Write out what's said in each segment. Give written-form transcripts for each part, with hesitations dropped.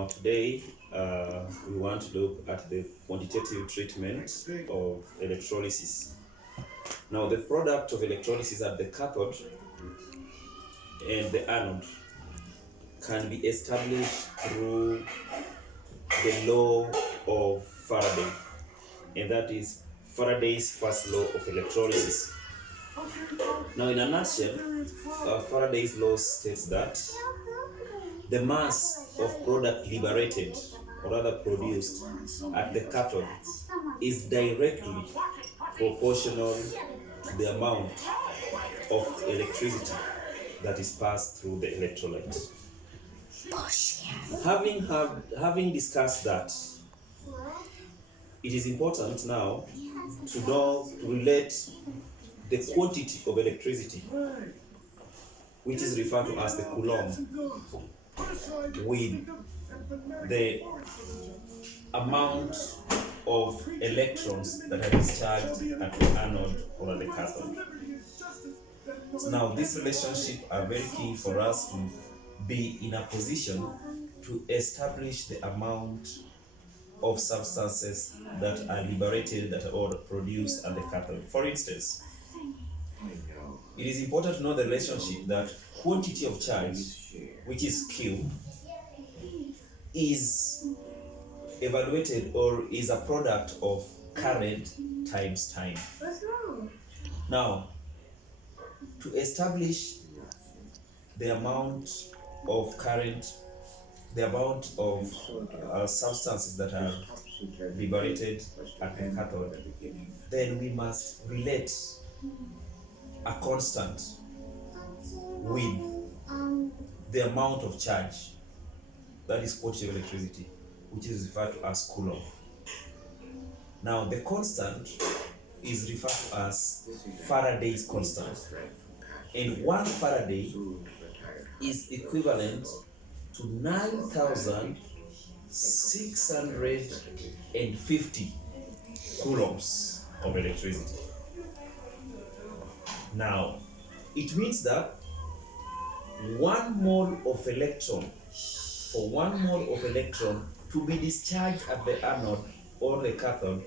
Now today we want to look at the quantitative treatment of electrolysis. Now the product of electrolysis at the cathode and the anode can be established through the law of Faraday, and that is Faraday's first law of electrolysis. Now in a nutshell, Faraday's law states that the mass of product liberated, or rather produced, at the cathode is directly proportional to the amount of electricity that is passed through the electrolyte. Having discussed that, it is important now to relate the quantity of electricity, which is referred to as the coulomb, with the amount of electrons that are discharged at the anode or at the cathode. Now, these relationships are very key for us to be in a position to establish the amount of substances that are liberated or produced at the cathode. For instance, it is important to know the relationship that quantity of charge, which is Q, is evaluated or is a product of current times time. Now, to establish the amount of current, the amount of substances that are liberated at the cathode, then we must relate a constant with the amount of charge, that is quantity of electricity, which is referred to as coulomb. Now the constant is referred to as Faraday's constant, and 1 Faraday is equivalent to 9,650 coulombs of electricity. Now, it means that 1 mole of electron, for 1 mole of electron to be discharged at the anode or the cathode,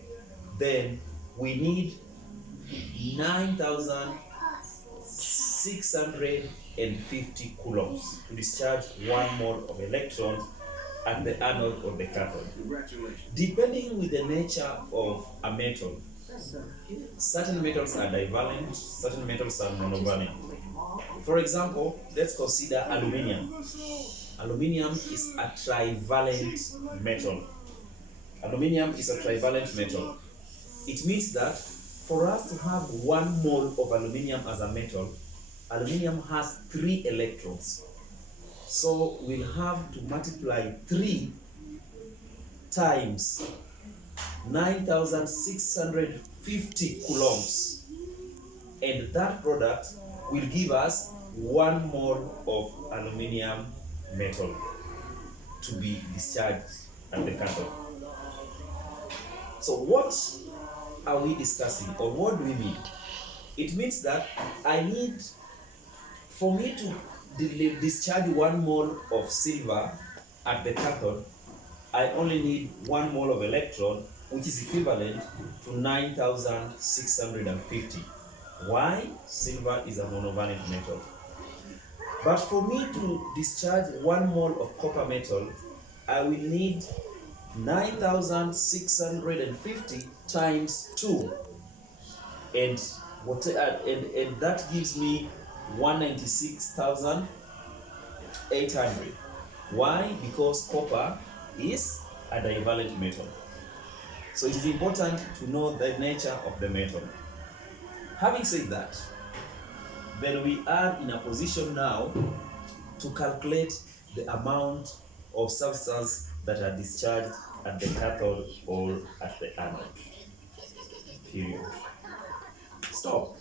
then we need 9,650 coulombs to discharge 1 mole of electron at the anode or the cathode. Depending with the nature of a metal, certain metals are divalent, certain metals are monovalent. For example, let's consider aluminium. Aluminium is a trivalent metal. Aluminium is a trivalent metal. It means that for us to have 1 mole of aluminium as a metal, aluminium has 3 electrons. So we'll have to multiply 3 times 9,650 coulombs, and that product will give us 1 mole of aluminium metal to be discharged at the cathode. So what are we discussing, or what do we mean? It means that for me to discharge 1 mole of silver at the cathode, I only need 1 mole of electron, which is equivalent to 9,650. Why? Silver is a monovalent metal. But for me to discharge 1 mole of copper metal, I will need 9,650 times 2, and that gives me 196,800. Why? Because copper is a divalent metal. So it is important to know the nature of the metal. Having said that, then we are in a position now to calculate the amount of substance that are discharged at the cathode or at the anode. Period. Stop.